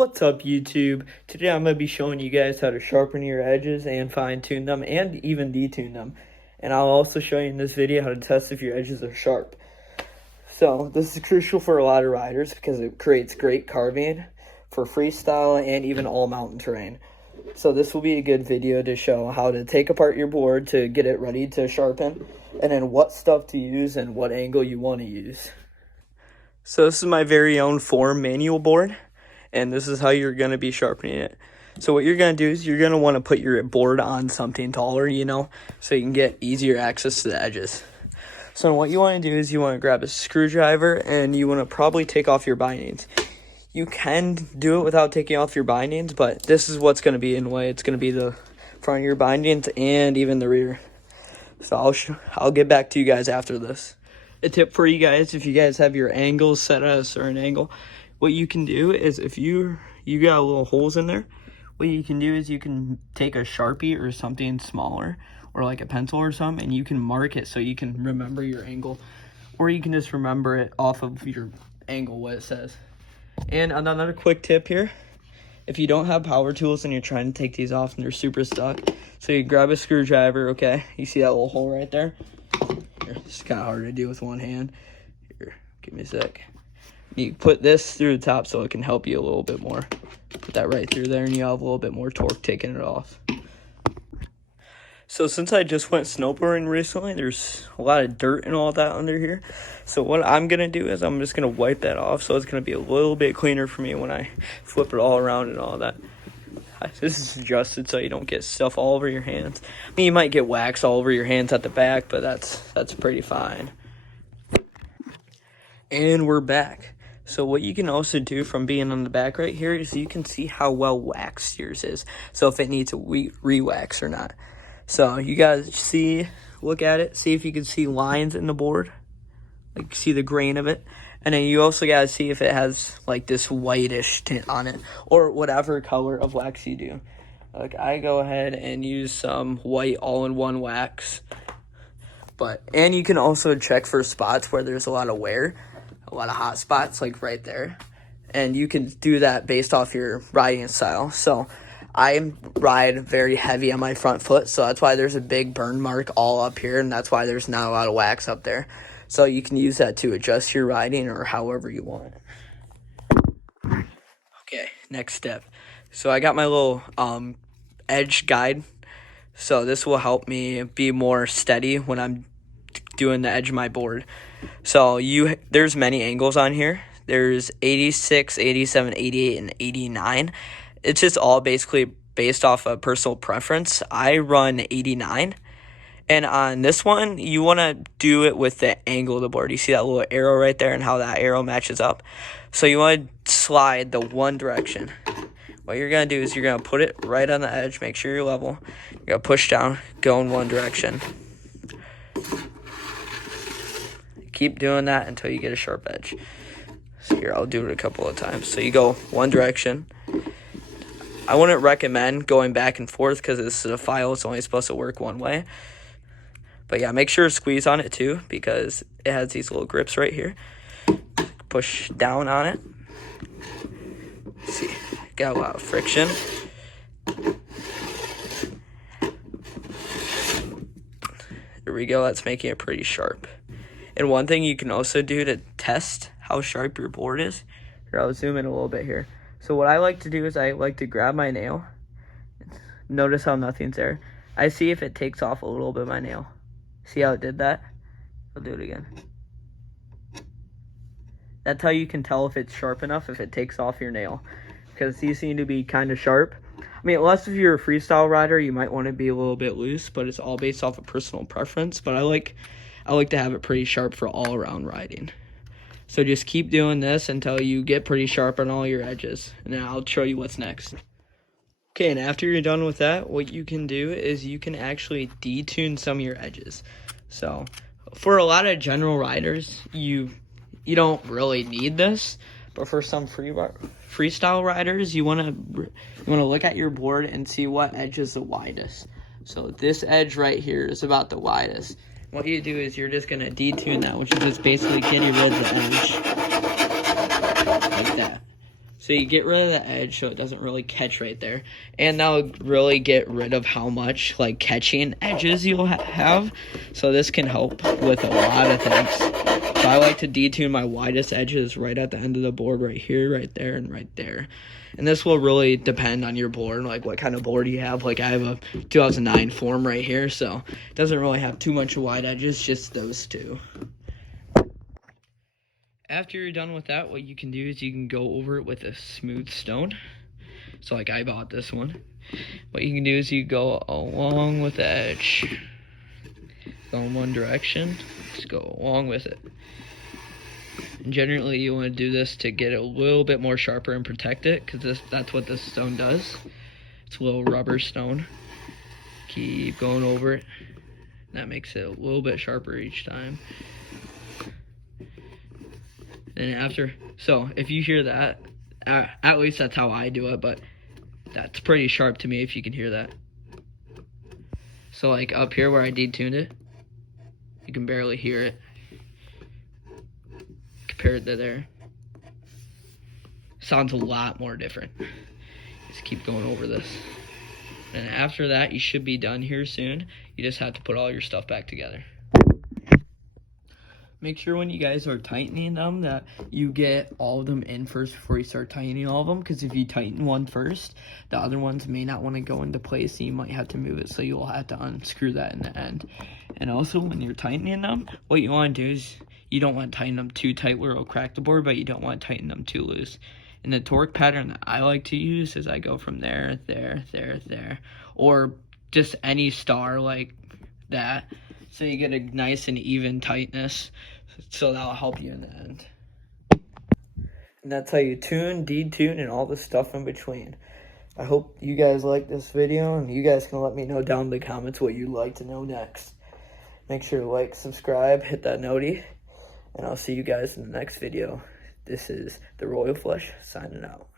What's up, YouTube? Today I'm going to be showing you guys how to sharpen your edges and fine-tune them and even detune them. And I'll also show you in this video how to test if your edges are sharp. So this is crucial for a lot of riders because it creates great carving for freestyle and even all mountain terrain. So this will be a good video to show how to take apart your board to get it ready to sharpen, and then what stuff to use and what angle you want to use. So this is my very own form manual board, and this is how you're going to be sharpening it. So what you're going to do is you're going to want to put your board on something taller, so you can get easier access to the edges. So what you want to do is you want to grab a screwdriver and you want to probably take off your bindings. You can do it without taking off your bindings, but this is what's going to be in the way. It's going to be the front of your bindings and even the rear. So I'll get back to you guys after this. A tip for you guys, if you guys have your angles set at a certain angle, what you can do is if you got little holes in there, what you can do is you can take a Sharpie or something smaller, or like a pencil or something, and you can mark it so you can remember your angle, or you can just remember it off of your angle, what it says. And another quick tip here, if you don't have power tools and you're trying to take these off and they're super stuck, so you grab a screwdriver, okay? You see that little hole right there? Here, it's kind of hard to do with one hand. Here, give me a sec. You put this through the top so it can help you a little bit more. Put that right through there and you have a little bit more torque taking it off. So since I just went snowboarding recently, there's a lot of dirt and all that under here. So what I'm going to do is I'm just going to wipe that off, so it's going to be a little bit cleaner for me when I flip it all around and all that. This is adjusted so you don't get stuff all over your hands. I mean, you might get wax all over your hands at the back, but that's pretty fine. And we're back. So what you can also do from being on the back right here is you can see how well waxed yours is. So if it needs a re-wax or not. So you guys look at it, see if you can see lines in the board, like see the grain of it. And then you also gotta see if it has like this whitish tint on it, or whatever color of wax you do. Like I go ahead and use some white all-in-one wax. And you can also check for spots where there's a lot of wear, a lot of hot spots, like right there. And you can do that based off your riding style. So I ride very heavy on my front foot, so that's why there's a big burn mark all up here, and that's why there's not a lot of wax up there. So you can use that to adjust your riding or however you want. Okay, next step. So I got my little edge guide. So this will help me be more steady when I'm doing the edge of my board. So there's many angles on here. There's 86, 87, 88, and 89. It's just all basically based off of personal preference. I run 89. And on this one, you want to do it with the angle of the board. You see that little arrow right there and how that arrow matches up? So you want to slide the one direction. What you're going to do is you're going to put it right on the edge. Make sure you're level. You're going to push down, go in one direction. Keep doing that until you get a sharp edge. So here, I'll do it a couple of times. So you go one direction. I wouldn't recommend going back and forth because this is a file. It's only supposed to work one way. But yeah, make sure to squeeze on it too because it has these little grips right here. Push down on it. See, got a lot of friction. There we go. That's making it pretty sharp. And one thing you can also do to test how sharp your board is, here, I'll zoom in a little bit here. So what I like to do is I like to grab my nail. Notice how nothing's there. I see if it takes off a little bit of my nail. See how it did that? I'll do it again. That's how you can tell if it's sharp enough, if it takes off your nail. Because these seem to be kind of sharp. I mean, unless if you're a freestyle rider, you might want to be a little bit loose, but it's all based off of personal preference. But I like to have it pretty sharp for all around riding. So just keep doing this until you get pretty sharp on all your edges. And then I'll show you what's next. Okay, and after you're done with that, what you can do is you can actually detune some of your edges. So for a lot of general riders, you don't really need this. But for some freestyle riders, you want to look at your board and see what edge is the widest. So this edge right here is about the widest. What you do is you're just going to detune that, which is just basically getting rid of the edge like that. So So you get rid of the edge so it doesn't really catch right there. And that'll really get rid of how much like catching edges you'll have. So this can help with a lot of things. So I like to detune my widest edges right at the end of the board, right here, right there, and right there. And this will really depend on your board, like what kind of board you have. Like I have a 2009 form right here, so it doesn't really have too much wide edges, just those two. After you're done with that, what you can do is you can go over it with a smooth stone. So like I bought this one. What you can do is you go along with the edge. Go in one direction, just go along with it. And generally you want to do this to get it a little bit more sharper and protect it, because that's what this stone does. It's a little rubber stone. Keep going over it. That makes it a little bit sharper each time. And after, so if you hear that, at least that's how I do it, but that's pretty sharp to me if you can hear that. So like up here where I detuned it, you can barely hear it compared to there. Sounds a lot more different. Just keep going over this. And after that, you should be done here soon. You just have to put all your stuff back together. Make sure when you guys are tightening them that you get all of them in first before you start tightening all of them, because if you tighten one first, the other ones may not want to go into place, and you might have to move it, so you'll have to unscrew that in the end. And also, when you're tightening them, what you want to do is you don't want to tighten them too tight where it'll crack the board, but you don't want to tighten them too loose. And the torque pattern that I like to use is I go from there, there, there, there, or just any star like that. So you get a nice and even tightness, so that'll help you in the end. And that's how you tune, detune, and all the stuff in between. I hope you guys like this video, and you guys can let me know down in the comments what you'd like to know next. Make sure to like, subscribe, hit that noti, and I'll see you guys in the next video. This is the Royal Flush signing out.